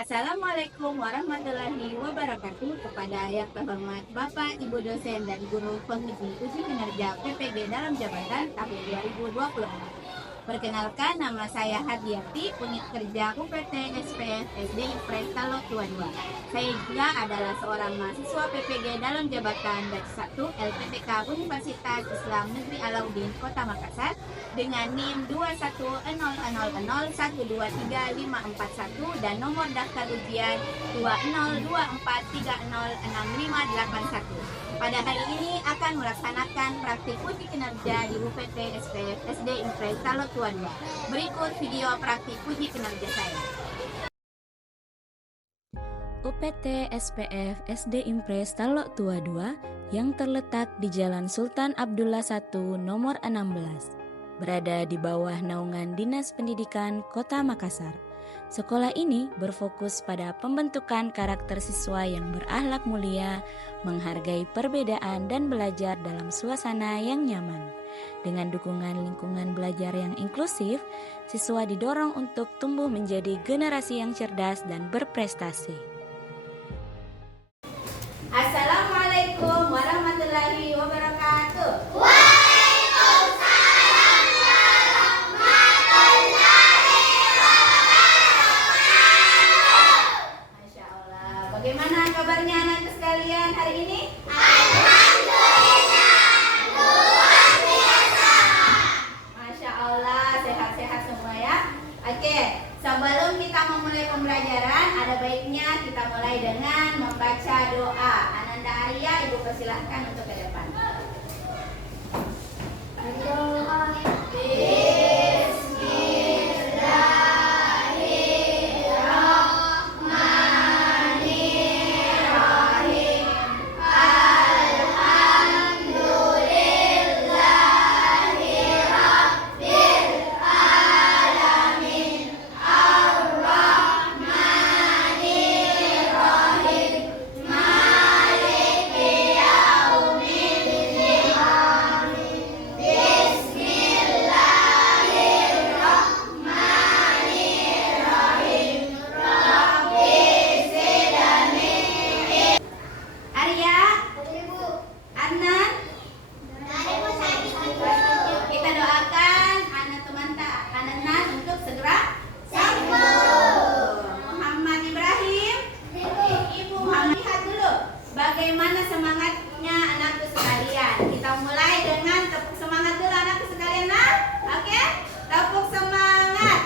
Assalamualaikum warahmatullahi wabarakatuh. Kepada yang terhormat Bapak, Ibu dosen dan guru penguji uji kinerja PPG dalam jabatan tahun 2024. Perkenalkan, nama saya Hadiati, unit kerja UPT SPF SD Impres Talok 22. Saya juga adalah seorang mahasiswa PPG dalam jabatan batch 1 LPTK Universitas Islam Negeri Alauddin Kota Makassar dengan NIM 21000123541 dan nomor daftar ujian 2024306581. Pada hari ini akan melaksanakan praktik uji kinerja di UPT SPF SD Impres Talok 22. Berikut video praktik uji kinerja saya. UPT SPF SD Impres Talok 22 yang terletak di Jalan Sultan Abdullah 1 nomor 16, berada di bawah naungan Dinas Pendidikan Kota Makassar. Sekolah ini berfokus pada pembentukan karakter siswa yang berakhlak mulia, menghargai perbedaan dan belajar dalam suasana yang nyaman. Dengan dukungan lingkungan belajar yang inklusif, siswa didorong untuk tumbuh menjadi generasi yang cerdas dan berprestasi. Assalamualaikum warahmatullahi wabarakatuh. Waalaikumsalam warahmatullahi wabarakatuh. Masya Allah. Bagaimana kabarnya anak sekalian hari ini? Alhamdulillah, luar biasa. Masya Allah, sehat-sehat semua ya. Oke, sebelum kita memulai pembelajaran, ada baiknya kita mulai dengan membaca doa. Ananda Arya, Ibu persilahkan untuk ke depan. Arya, Adnan, kita doakan anak teman Adnan untuk segera sembuh. Muhammad Ibrahim, Ibu Muhammad, lihat dulu bagaimana semangatnya anakku sekalian. Kita mulai dengan tepuk semangat dulu anakku sekalian, nah. Oke, tepuk semangat.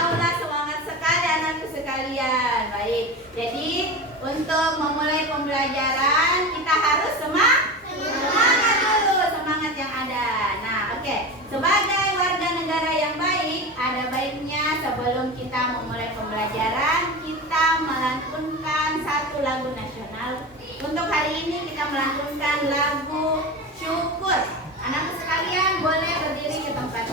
Allah, semangat sekali anakku sekalian. Baik, jadi untuk memulai pembelajaran kita harus semangat dulu, semangat yang ada. Nah, oke. Sebagai warga negara yang baik, ada baiknya sebelum kita memulai pembelajaran kita melantunkan satu lagu nasional. Untuk hari ini kita melantunkan lagu Syukur. Anakku sekalian boleh berdiri di tempat.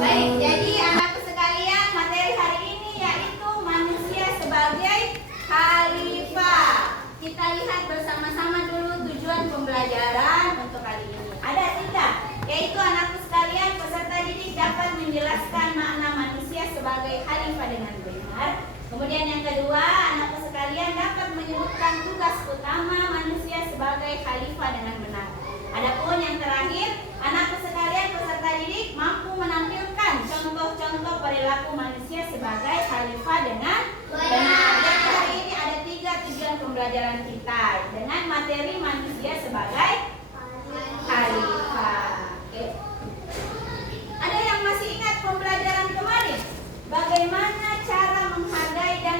Baik, jadi anakku sekalian, materi hari ini yaitu manusia sebagai khalifah. Kita lihat bersama-sama dulu tujuan pembelajaran untuk kali ini. Ada 3, yaitu anakku sekalian, peserta didik dapat menjelaskan makna manusia sebagai khalifah dengan benar. Kemudian yang kedua, anakku sekalian dapat menyebutkan tugas utama manusia sebagai khalifah dengan benar. Adapun yang terakhir, anakku sekalian peserta didik mampu menampilkan contoh-contoh perilaku manusia sebagai khalifah dengan benar. Jadi hari ini ada 3 tujuan pembelajaran kita dengan materi manusia sebagai khalifah. Oke. Ada yang masih ingat pembelajaran kemarin? Bagaimana cara menghargai dan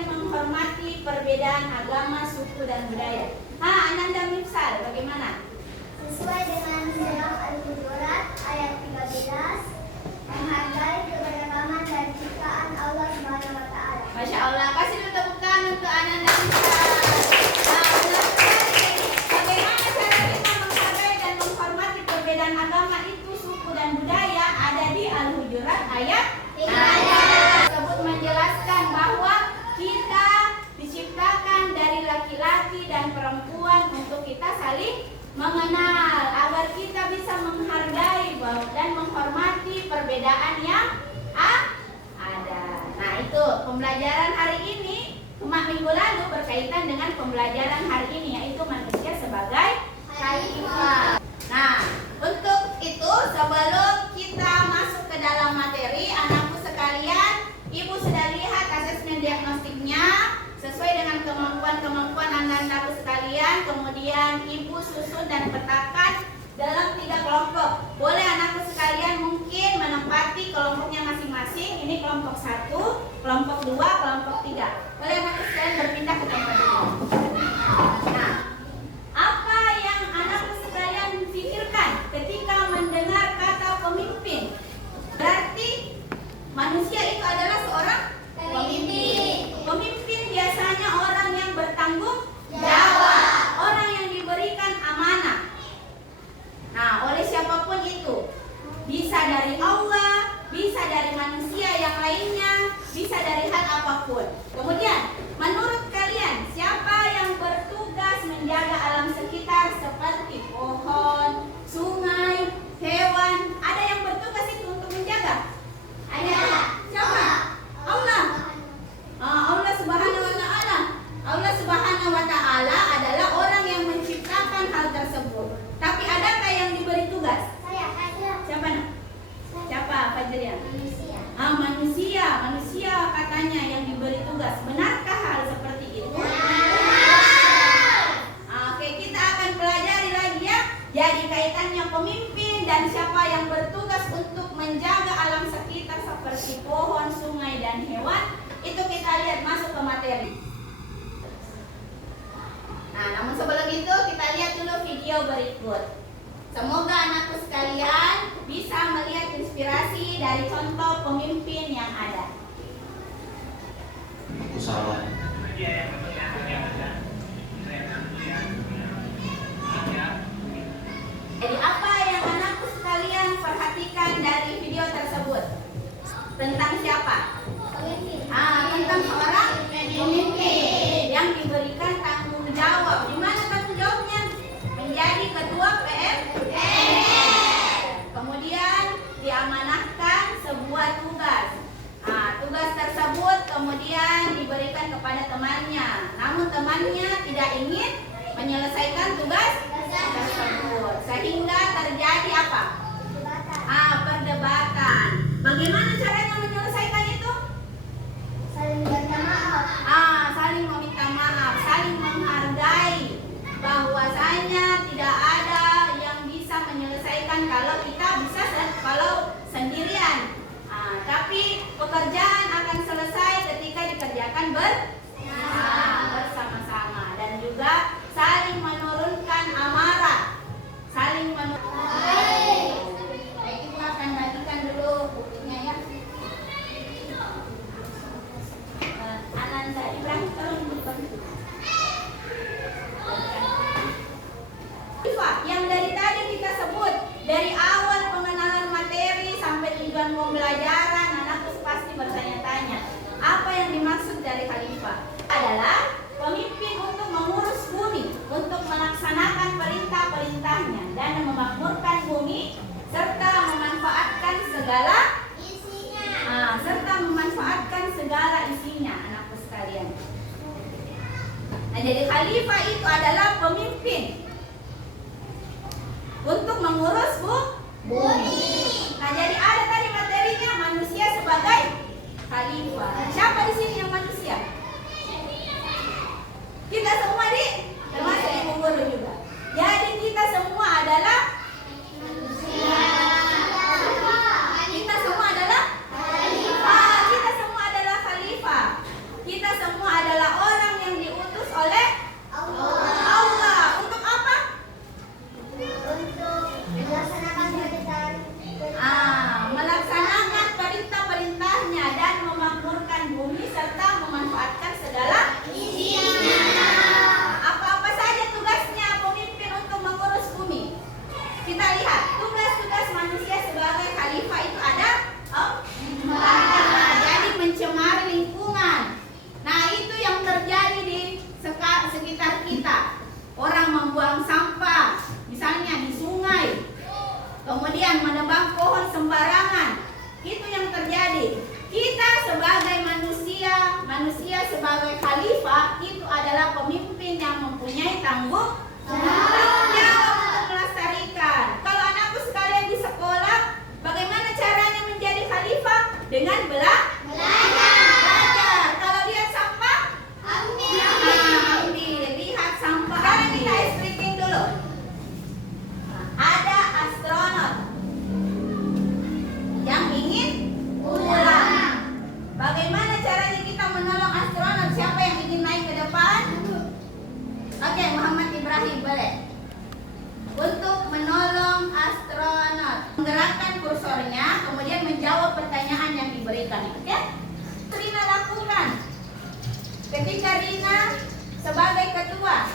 mengenal, agar kita bisa menghargai dan menghormati perbedaan yang ada. Nah, itu pembelajaran hari ini, minggu lalu berkaitan dengan pembelajaran hari ini, yaitu manusia sebagai khalifah. Nah, untuk itu sebelum kita masuk ke dalam materi, anakku sekalian, ibu sudah lihat asesmen diagnostiknya sesuai dengan kemampuan anak-anakku sekalian. Kemudian ibu susun dan petakan dalam 3 kelompok. Boleh anakku sekalian mungkin menempati kelompoknya masing-masing. Ini kelompok 1, kelompok 2, kelompok 3. Boleh anakku sekalian berpindah ke tempat ini. Nah, apa yang anakku sekalian pikirkan ketika mendengar kata pemimpin? Berarti manusia itu adalah seorang pemimpin. Pemimpin biasanya orang yang bertanggung jawab, orang yang diberikan amanah. Nah, oleh siapapun itu, bisa dari Allah, bisa dari manusia yang lainnya, bisa dari hal apapun. Kemudian, menurut kalian, siapa yang bertugas menjaga alam sekitar seperti pohon, sungai, hewan? Ada yang bertugas itu untuk menjaga? Ada. Siapa? Allah. Allah Subhanahu wa Ta'ala. Allah Subhanahu wa Ta'ala adalah orang yang menciptakan hal tersebut. Tapi adakah yang diberi tugas? Siapa nak? Siapa Fajrian? Manusia katanya yang diberi tugas. Benarkah hal seperti itu? Oke, kita akan pelajari lagi ya. Jadi kaitannya pemimpin dan siapa yang bertugas untuk menjaga alam sekitar seperti pohon, sungai, dan hewan. Itu kita lihat masuk ke materi. Nah, namun sebelum itu kita lihat dulu video berikut. Semoga anakku sekalian bisa melihat inspirasi dari contoh pemimpin yang ada. Salah. Jadi apa yang anakku sekalian perhatikan dari video tersebut? Tentang siapa? Tentang seorang pemimpin yang diberikan tanggung jawab. Di mana tanggung jawabnya? Menjadi ketua Kemudian diamanahkan sebuah tugas. Tugas tersebut kemudian diberikan kepada temannya. Namun temannya tidak ingin menyelesaikan tugas tersebut, sehingga terjadi apa? Perdebatan. Bagaimana caranya menyelesaikan itu? Saling minta maaf. Saling meminta maaf, saling menghargai bahwasanya tidak ada yang bisa menyelesaikan kalau kita bisa kalau sendirian. Tapi pekerjaan akan selesai ketika dikerjakan bersama-sama, dan juga saling menurunkan amarah, saling Baik, Ibu akan bagikan dulu bukunya ya. Ananda Ibrahim, tolong dibantu. Yang dari tadi kita sebut, dari awal pengenalan materi sampai tujuan pembelajaran, anakku pasti bertanya-tanya, apa yang dimaksud dari khalifah? Adalah pemimpin untuk mengurus bumi, untuk melaksanakan perintah-perintahnya dan memakmurkan bumi serta memanfaatkan segala isinya, anakku sekalian. Nah, jadi khalifah itu adalah pemimpin untuk mengurus bumi. Nah, jadi ada tadi materinya manusia sebagai khalifah. Siapa di sini yang manusia? Kita semua termasuk ibu guru juga. Jadi kita semua adalah manusia. Kita semua adalah khalifah. Kita semua adalah khalifah. Kita semua adalah orang yang diutus oleh Allah. Untuk apa? Untuk melaksanakan melaksanakan perintah-perintahnya dan memakmurkan bumi serta memanfaatkan segala isinya. Apa-apa saja tugasnya pemimpin untuk mengurus bumi? kemudian menebang pohon sembarangan. Itu yang terjadi. Kita sebagai manusia sebagai khalifah itu adalah pemimpin yang mempunyai tanggung jawab untuk melestarikan. Kalau anakku sekalian di sekolah, bagaimana caranya menjadi khalifah? Dengan belajar. Kalau lihat sampah, ambil. Lihat sampah. Sekarang kita explain dulu. Ada astronot yang ingin pulang. Bagaimana caranya kita menolong astronot? Siapa yang ingin naik ke depan? Oke, Muhammad Ibrahim boleh. Untuk menolong astronot, menggerakkan kursornya, kemudian menjawab pertanyaan yang diberikan. Oke? Rina lakukan. Ketika Rina sebagai ketua,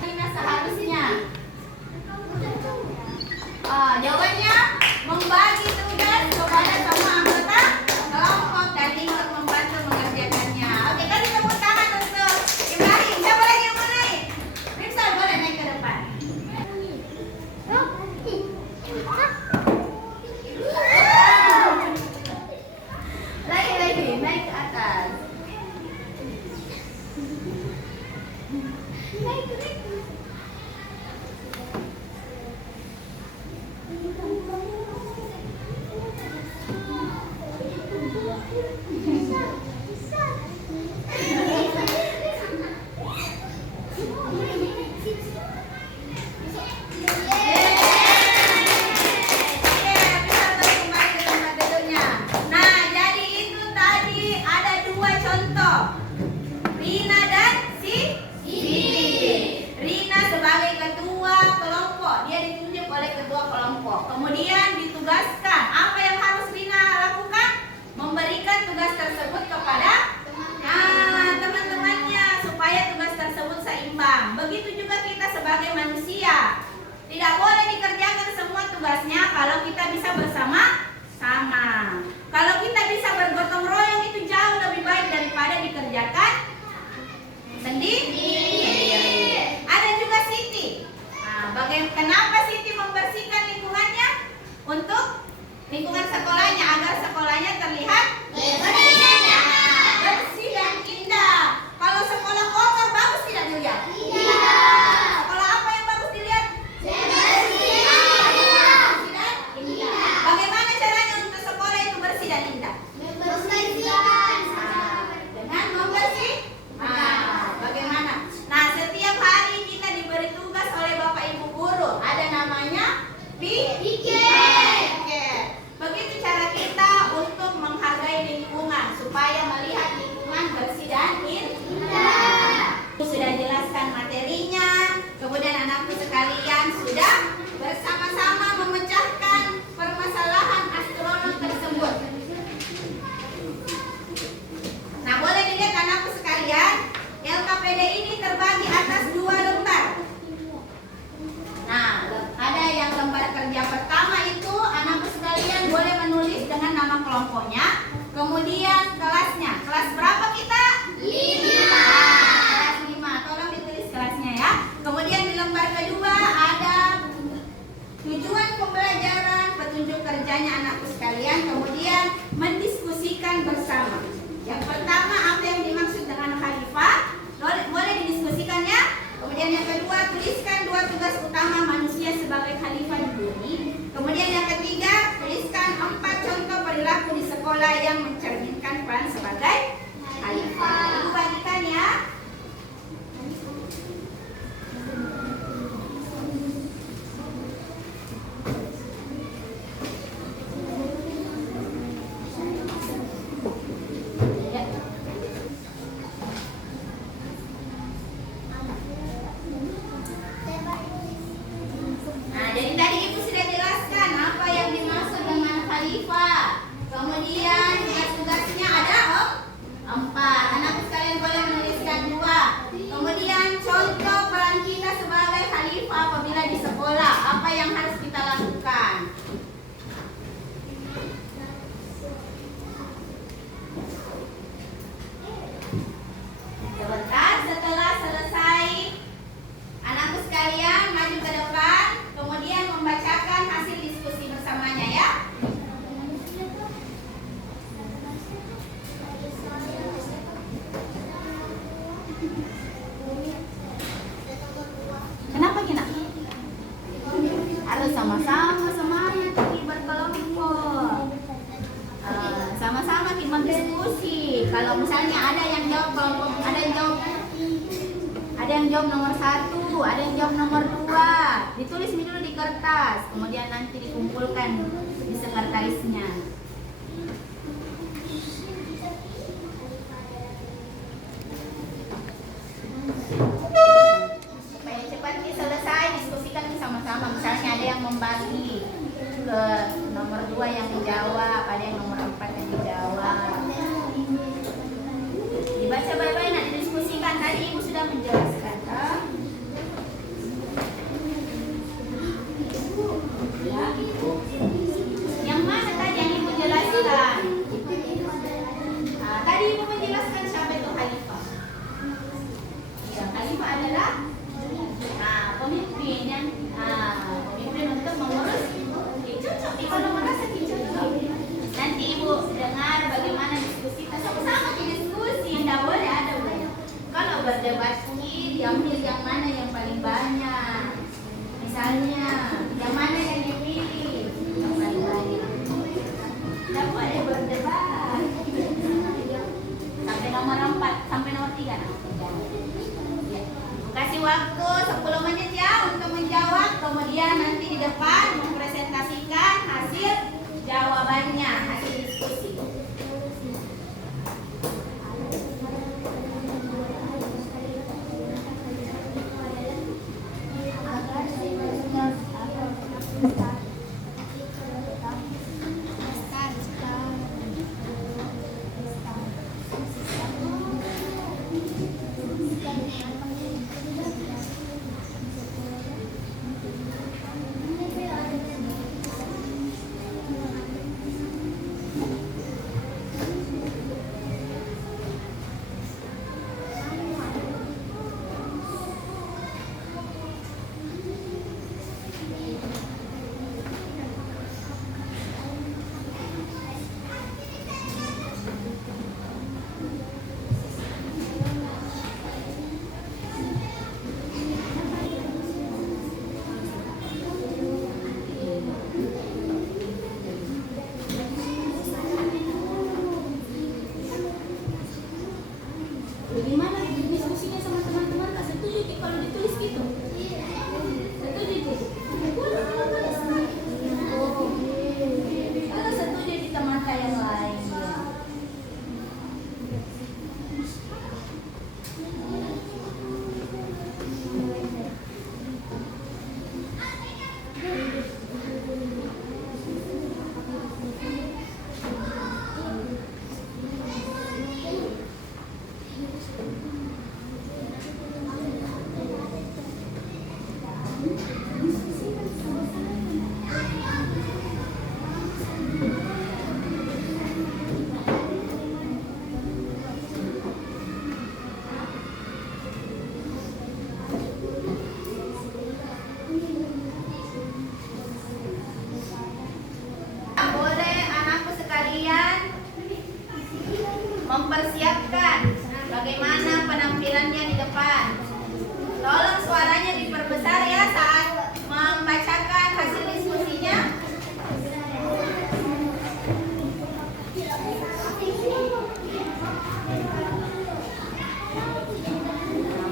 Rina seharusnya jawabannya membagi tugas kepada semua anggota kelompok dan ikut membantu mengerjakannya. Oke, tadi tepuk tangan untuk Ibrahim. Siapa lagi yang mau naik? Rizal boleh naik ke depan. Lagi naik ke atas. Kemudian ditugaskan, apa yang harus Rina lakukan? Memberikan tugas tersebut kepada teman-temannya supaya tugas tersebut seimbang. Begitu juga kita sebagai manusia. Tidak boleh dikerjakan semua tugasnya kalau kita bisa bersama-sama. Kalau kita bisa bergotong royong itu jauh lebih baik daripada dikerjakan sendiri. Ada juga Siti. Kenapa Siti membersihkan lingkungannya? Untuk lingkungan sekolahnya, agar sekolahnya terlihat bersih dan indah. Kalau sekolah kotor, bagus tidak dilihat? Tidak. Sekolah apa yang bagus dilihat? Bersih dan indah. Bagaimana caranya untuk sekolah itu bersih dan indah? Dengan membersih. Bagaimana? Nah, setiap hari kita diberi tugas oleh Bapak Ibu guru. Ada namanya piket. Begitu cara kita untuk menghargai lingkungan supaya melihat Ada yang jawab nomor 1, ada yang jawab nomor 2. Ditulis dulu di kertas, kemudian nanti dikumpulkan di sekretarisnya. Supaya cepat selesai, diskusikan sama-sama. Misalnya ada yang membagi ke nomor 2 yang dijawab, ada yang nomor 4 yang dijawab. Dibaca baik-baik, nanti diskusikan. Tadi Ibu sudah menjelaskan. Ya. Yang mana tadi yang Ibu jelaskan? Tadi Ibu menjelaskan siapa itu khalifah. Ya, khalifah adalah pemimpin yang pemimpin untuk mengurus. Cocok, kalau merasa cocok. Nanti Ibu dengar bagaimana diskusi. Sama-sama diskusi, tidak boleh ada banyak. Kalau berdebat diambil yang mana yang paling banyak. Misalnya, yang mana yang dipilih yang paling banyak. Tidak boleh berdebat. Sampai nomor 4, sampai nomor 3 ya. Kasih waktu 10 menit ya untuk menjawab. Kemudian nanti di depan mempresentasikan hasil jawabannya, hasil diskusi. Bagaimana diskusinya sama teman-teman? Kak, setuju kalau ditulis gitu? Setuju? Boleh kalau tulis. Kalau setuju di teman yang lain. Mempersiapkan bagaimana penampilannya di depan. Tolong suaranya diperbesar ya saat membacakan hasil diskusinya.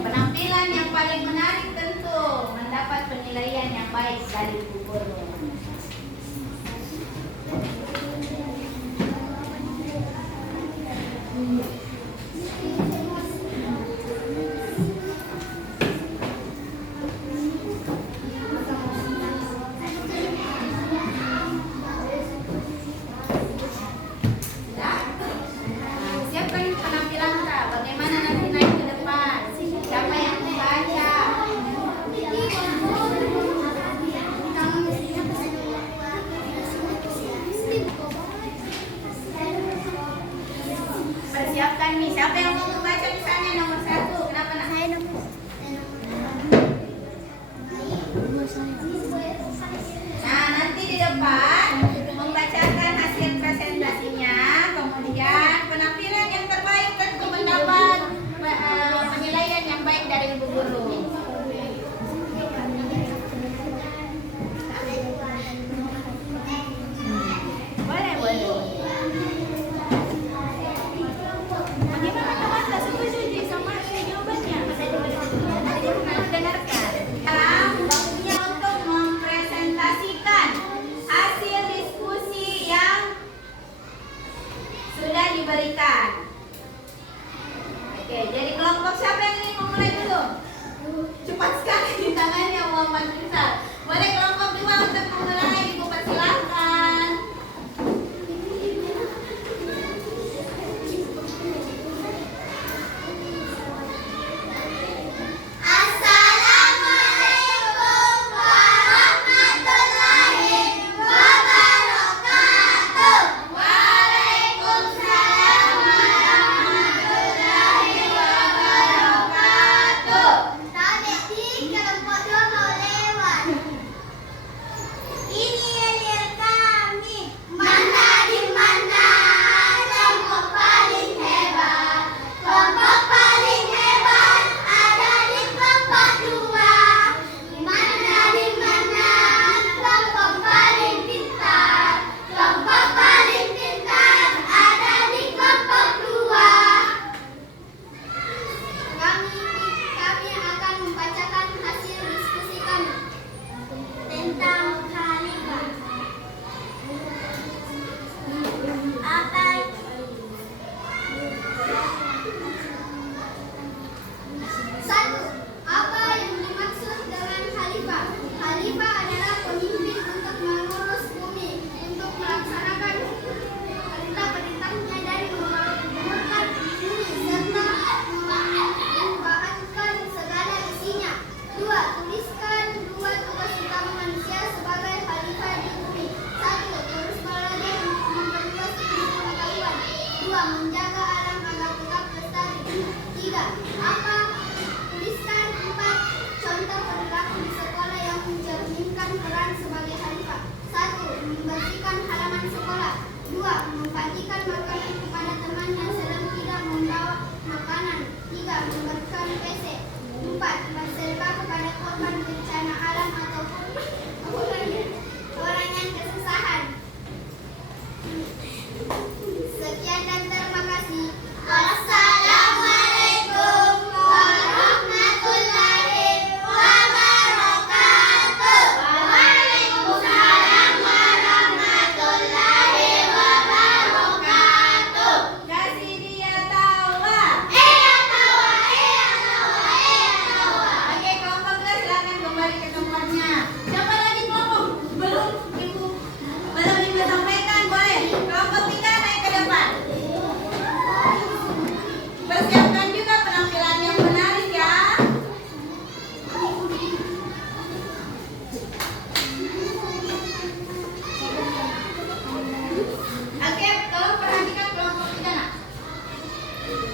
Penampilan yang paling menarik tentu mendapat penilaian yang baik dari Bu Guru. jadi kelompok siapa yang ingin memulai dulu? Cepat sekali tangannya Muhammad Rizal. Boleh kelompok 2 untuk memulai, Ibu persilahkan. Assalamualaikum warahmatullahi wabarakatuh. Waalaikumsalam warahmatullahi wabarakatuh. Tadi kelompok 2 mau lewat. Ini alir kami. Mana di mana kelompok paling hebat? Kelompok paling hebat ada di kelompok 2. Mana di mana kelompok paling pintar? Kelompok paling pintar ada di kelompok 2. Kami akan membacakan hasil diskusi kami tentang khalifah. Satu, apa yang dimaksud dengan khalifah? Khalifah adalah pemimpin untuk mengurus bumi, untuk melaksanakan perintah-perintahnya dan memakmurkan bumi serta membahankan segala isinya. Dua, tuliskan 2 tugas utama manusia sebagai khalifah di bumi. 1. Terus belajar untuk memperluas ilmu pengetahuan. 2. Menjaga alam agar tetap lestari. 3. Apa? Tuliskan 4 contoh perilaku di sekolah yang mencerminkan peran sebagai khalifah. 1. Membersihkan halaman sekolah. 2. Membagikan makanan kepada teman yang sedang tidak membawa makanan. 3. Membersihkan PC. 4. Bersedekah kepada korban bencana alam ataupun orang yang kesusahan. Sekian dan terima kasih. Assalamualaikum warahmatullahi wabarakatuh. Waalaikumsalam warahmatullahi wabarakatuh. Kasih dia tawa. Oke, kelompok 2 silakan kembali ke tempatnya. Siapa lagi kelompok? Belum Ibu sampaikan, boleh. Kelompok 3 naik ke depan. Persiapkan juga penampilan yang menarik ya. Oke, tolong perhatikan kelompok 3 nak.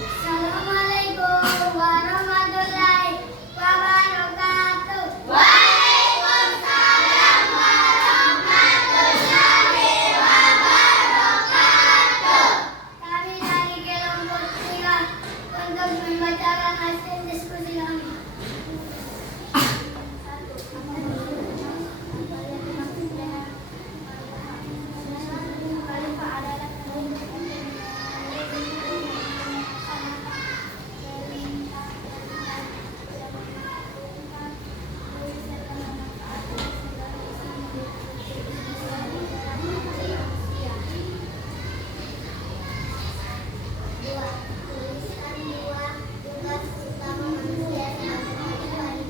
Assalamualaikum warahmatullahi wabarakatuh. Waalaikumsalam warahmatullahi wabarakatuh. Kami dari kelompok 3 untuk membacakan hasil diskusi kami. Khalifah adalah tuliskan 2 tugas utama manusia sebagai khalifah di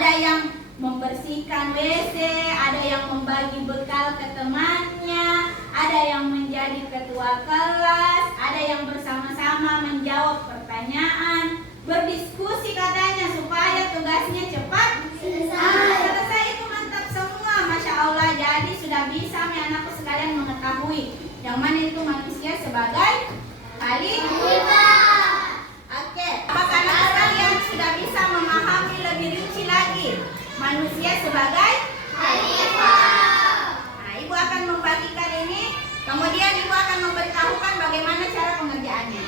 Ada yang membersihkan WC, ada yang membagi bekal ke temannya, ada yang menjadi ketua kelas, ada yang bersama-sama menjawab pertanyaan, berdiskusi katanya supaya tugasnya cepat selesai. Itu mantap semua, Masya Allah. Jadi sudah bisa nih anakku sekalian mengetahui yang mana itu manusia sebagai khalifah. Oke, apakah anak kalian sudah bisa memahami lebih rinci lagi manusia sebagai khalifah? Nah, ibu akan membagikan ini, kemudian ibu akan memberitahukan bagaimana cara pengerjaannya.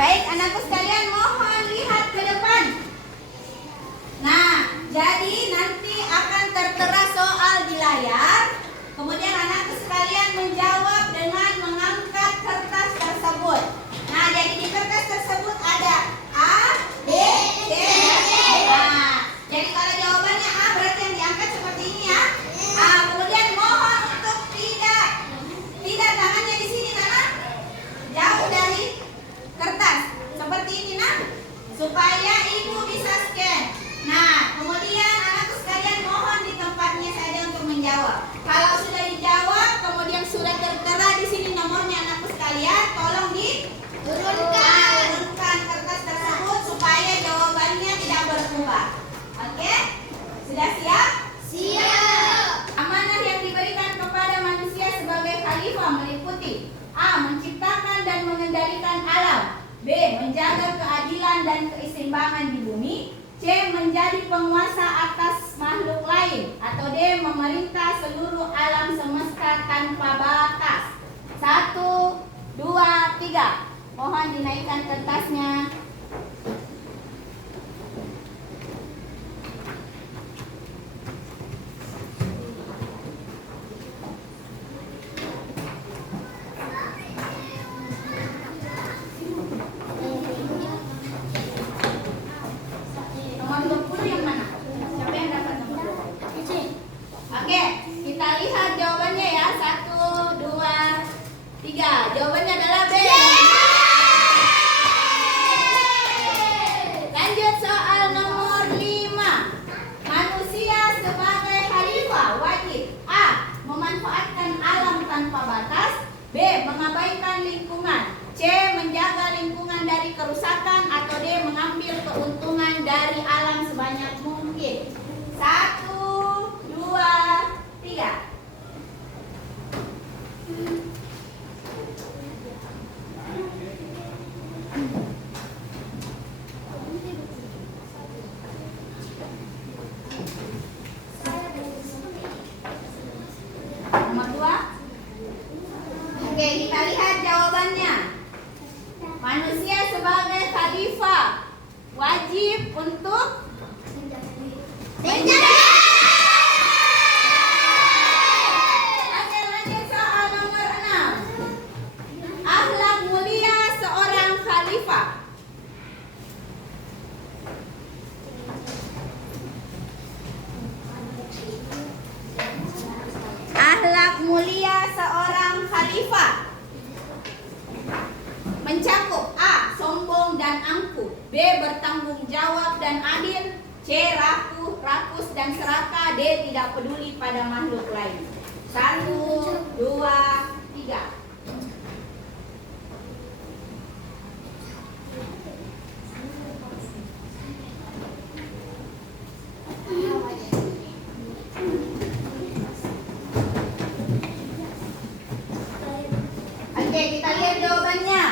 Baik, anakku sekalian, mohon lihat ke depan. Nah, jadi nanti akan tertera soal di layar. Kemudian anakku sekalian menjawab dengan mengangkat kertas tersebut. Nah, jadi di kertas tersebut ada A, B, C, D. Nah, jadi kalau jawabannya A berarti yang diangkat seperti ini ya. Kemudian mohon untuk tidak tangannya di sini, Nana. Jauh dari kertas. Seperti ini, nah, supaya ibu bisa scan. Nah, kemudian anakku sekalian mohon di tempatnya saja untuk menjawab. Kalau sudah dijawab, kemudian sudah tertera di sini nomornya anakku sekalian, tolong turunkan kertas tersebut supaya jawabannya tidak berubah. Oke? Sudah siap? Siap. Amanah yang diberikan kepada manusia sebagai khalifah meliputi A. Menciptakan dan mengendalikan alam, B. Menjaga keadilan dan keseimbangan di bumi, C. Menjadi penguasa atas makhluk lain, atau D. Memerintah seluruh alam semesta tanpa batas. 1, 2, 3. Mohon dinaikkan kertasnya. Nomor 20 yang mana? Siapa yang dapat nomor 20? Oke, kita lihat jawabannya ya. 1, 2, 3. Jawabannya adalah B. Lanjut soal nomor 5. Manusia sebagai khalifah wajib A. Memanfaatkan alam tanpa batas, B. Mengabaikan lingkungan, C. Menjaga lingkungan dari kerusakan, atau D. Mengambil keuntungan dari alam sebanyak mungkin. 1, 2, 3. Nomor 2. Oke, kita lihat jawabannya. Manusia sebagai khalifah wajib untuk menjaga. Oke, lanjut soal nomor 6. Akhlak mulia seorang khalifah. Akhlak mulia seorang khalifah mencakup A. Sombong dan angkuh, B. Bertanggung jawab dan adil, C. Rakus dan serakah, D. Tidak peduli pada makhluk lain. 1, 2, 3. Oke, kita lihat jawabannya.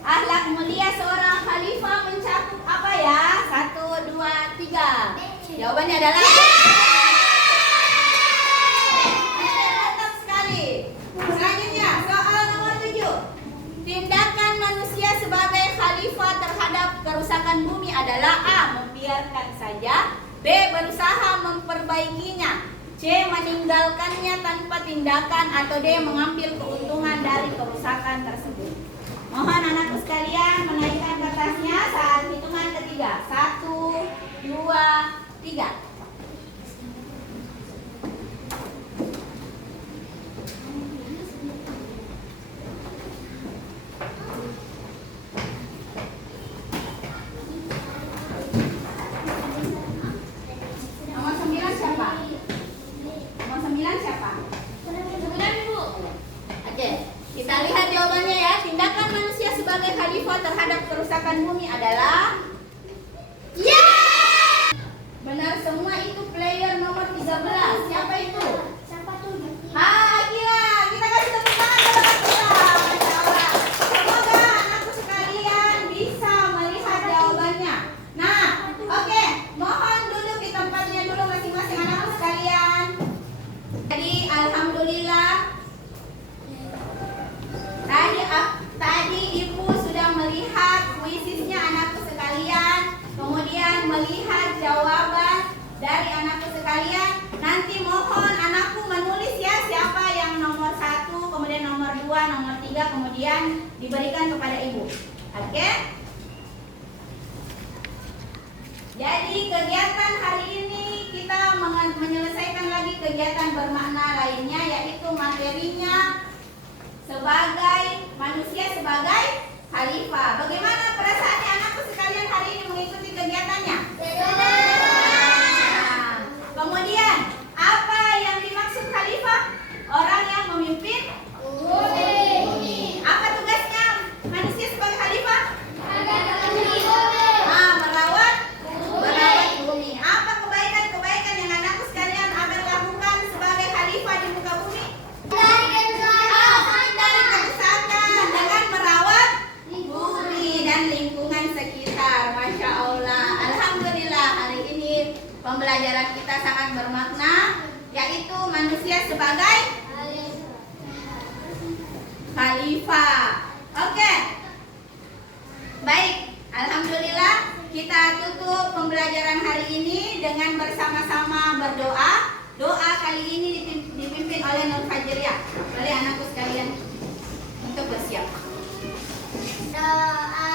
Akhlak mulia seorang khalifah mencakup apa ya? 1, 2, 3. Jawabannya adalah mantap sekali. Selanjutnya soal nomor 7. Tindakan manusia sebagai khalifah terhadap kerusakan bumi adalah A. Membiarkan saja, B. Berusaha memperbaikinya, C. Meninggalkannya tanpa tindakan, atau D. Mengambil keuntungan dari kerusakan tersebut. Mohon anakku sekalian menaikkan kertasnya saat hitungan ketiga. 1, 2, 3. dari anakku sekalian. Nanti mohon anakku menulis ya siapa yang nomor 1, kemudian nomor 2, nomor 3, kemudian diberikan kepada ibu. Oke? Jadi kegiatan hari ini kita menyelesaikan lagi kegiatan bermakna lainnya, yaitu materinya sebagai manusia sebagai khalifah. Bagaimana perasaannya anakku sekalian hari ini mengikuti kegiatannya? Nah, kemudian apa yang dimaksud khalifah? Orang yang memimpin bumi. Apa tugasnya manusia sebagai khalifah? Merawat bumi. Apa kebaikan-kebaikan yang anakku sekalian akan lakukan sebagai khalifah di muka bumi? Dari kerusakan dengan merawat bumi dan lingkungan sekitar. Masya Allah. Alhamdulillah hari ini pembelajaran kita sangat bermakna, yaitu manusia sebagai khalifah. Oke. Baik, alhamdulillah kita tutup pembelajaran hari ini dengan bersama-sama berdoa. Doa kali ini dipimpin oleh Nur Fajriah. Boleh anakku sekalian untuk bersiap. Doa.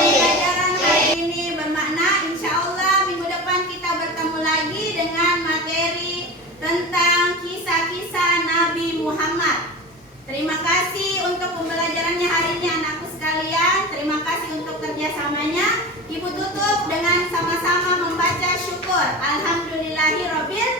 Pembelajaran hari ini bermakna, insya Allah minggu depan kita bertemu lagi dengan materi tentang kisah-kisah Nabi Muhammad. Terima kasih untuk pembelajarannya hari ini anakku sekalian. Terima kasih untuk kerjasamanya. Ibu tutup dengan sama-sama membaca syukur. Alhamdulillahirabbil